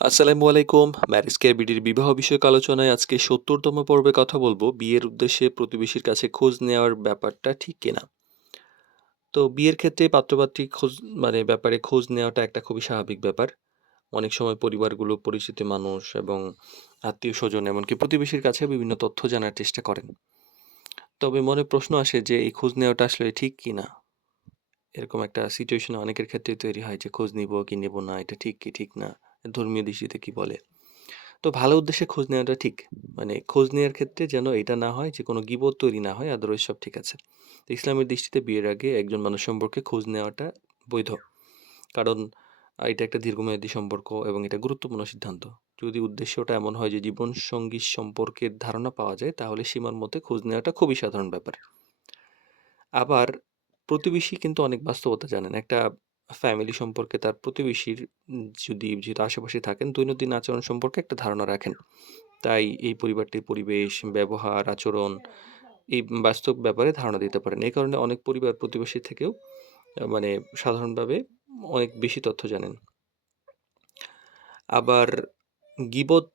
আসসালামু আলাইকুম। Marriage care বিডির বিবাহ বিষয়ক আলোচনায় আজকে ৭০তম পর্বে কথা বলব বিয়ের উদ্দেশ্যে প্রতিবেশীর কাছে খোঁজ নেওয়ার ব্যাপারটা ঠিক কিনা। তো বিয়ের ক্ষেত্রে পাত্রপাত্রী খোঁজ ব্যাপারে খোঁজ নেওয়াটা একটা খুবই স্বাভাবিক ব্যাপার। অনেক সময় পরিবারগুলো পরিচিত মানুষ এবং আত্মীয়-স্বজন এমনকি প্রতিবেশীর কাছেও বিভিন্ন তথ্য জানার চেষ্টা করেন। তবে মনে প্রশ্ন আসে যে এই খোঁজ নেওয়াটা আসলে ঠিক কিনা? এরকম একটা সিচুয়েশন অনেকের ক্ষেত্রেই তৈরি হয় যে খোঁজ নিবো কি নেব না, এটা ঠিক কি ঠিক না? ধর্মীয় দৃষ্টিতে কি বলে? তো ভালো উদ্দেশ্যে খোঁজ নেওয়াটা ঠিক। খোঁজ নেওয়ার ক্ষেত্রে যেন এটা না হয় যে কোনো গীবত তৈরি না হয়, আদারওয়াইজ সব ঠিক আছে। তো ইসলামের দৃষ্টিতে বিয়ের আগে একজন মানুষ সম্পর্কে খোঁজ নেওয়াটা বৈধ। কারণ এটা একটা দীর্ঘমেয়াদী সম্পর্ক এবং এটা গুরুত্বপূর্ণ সিদ্ধান্ত। যদি উদ্দেশ্যটা এমন হয় যে জীবনসঙ্গী সম্পর্কের ধারণা পাওয়া যায়, তাহলে সীমার মধ্যে খোঁজ নেওয়াটা খুবই সাধারণ ব্যাপার। আবার প্রতিবেশী কিন্তু অনেক বাস্তবতা জানেন। একটা ফ্যামিলি সম্পর্কে তার প্রতিবেশীর যেহেতু আশেপাশে থাকেন, দৈনন্দিন আচরণ সম্পর্কে একটা ধারণা রাখেন। তাই এই পরিবারটির পরিবেশ, ব্যবহার, আচরণ এই বাস্তব ব্যাপারে ধারণা দিতে পারেন। এই কারণে অনেক পরিবার প্রতিবেশী থেকেও মানে সাধারণভাবে অনেক বেশি তথ্য জানেন। আবার গীবত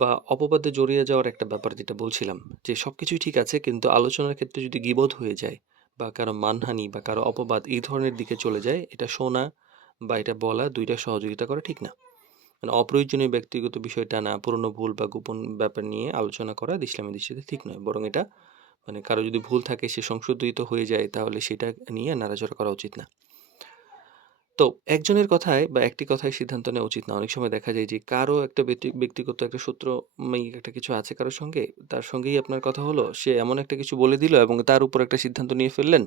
বা অপবাদে জড়িয়ে যাওয়ার একটা ব্যাপার যেটা বলছিলাম যে সবকিছুই ঠিক আছে, কিন্তু আলোচনার ক্ষেত্রে যদি গীবত হয়ে যায় বা কারো মানহানি বা কারো অপবাদ এই ধরনের দিকে চলে যায়, এটা শোনা বা এটা বলা ২ টা সহযোগিতা করা ঠিক না। অপ্রয়োজনীয় ব্যক্তিগত বিষয় টানা, পুরনো ভুল বা গোপন ব্যাপার নিয়ে আলোচনা করা ইসলামের দৃষ্টিতে ঠিক নয়। বরং এটা কারো যদি ভুল থাকে সে সংশোধিত হয়ে যায়, তাহলে সেটা নিয়ে নাড়াচাড়া করা উচিত না। তো একজনের কথায় বা একটি কথায় সিদ্ধান্ত নেওয়া উচিত না। অনেক সময় দেখা যায় যে কারো একটা ব্যক্তিগত একটা একটা কিছু আছে কারো সঙ্গে, তার সঙ্গেই আপনার কথা হলো। সে এমন একটা কিছু বলে দিল এবং তার উপর একটা সিদ্ধান্ত নিয়ে ফেললেন।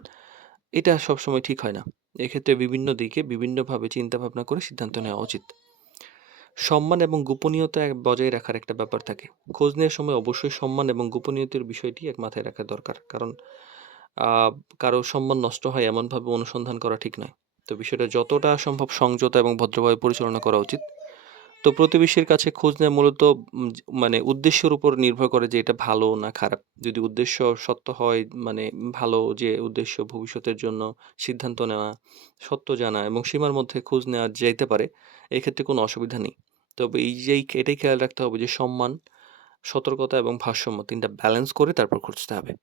এটা সবসময় ঠিক হয় না। এক্ষেত্রে বিভিন্ন দিকে বিভিন্নভাবে চিন্তাভাবনা করে সিদ্ধান্ত নেওয়া উচিত। সম্মান এবং গোপনীয়তা বজায় রাখার একটা ব্যাপার থাকে। খোঁজ নেওয়ার সময় অবশ্যই সম্মান এবং গোপনীয়তার বিষয়টি মাথায় রাখা দরকার। কারণ আ কারো সম্মান নষ্ট হয় এমনভাবে অনুসন্ধান করা ঠিক নয়। তো বিষয়টা যতটা সম্ভব সংযত এবং ভদ্রভাবে পরিচালনা করা উচিত। তো প্রতিবেশীর কাছে খোঁজ নেওয়া মূলত উম য মানে উদ্দেশ্যের উপর নির্ভর করে যে এটা ভালো না খারাপ। যদি উদ্দেশ্য সত্য হয়, ভালো, যে উদ্দেশ্য ভবিষ্যতের জন্য সিদ্ধান্ত নেওয়া, সত্য জানা এবং সীমার মধ্যে খোঁজ নেওয়া যাইতে পারে, এক্ষেত্রে কোনো অসুবিধা নেই। তবে এটাই খেয়াল রাখতে হবে যে সম্মান, সতর্কতা এবং ভারসাম্য ৩ টা ব্যালেন্স করে তারপর খুঁজতে হবে।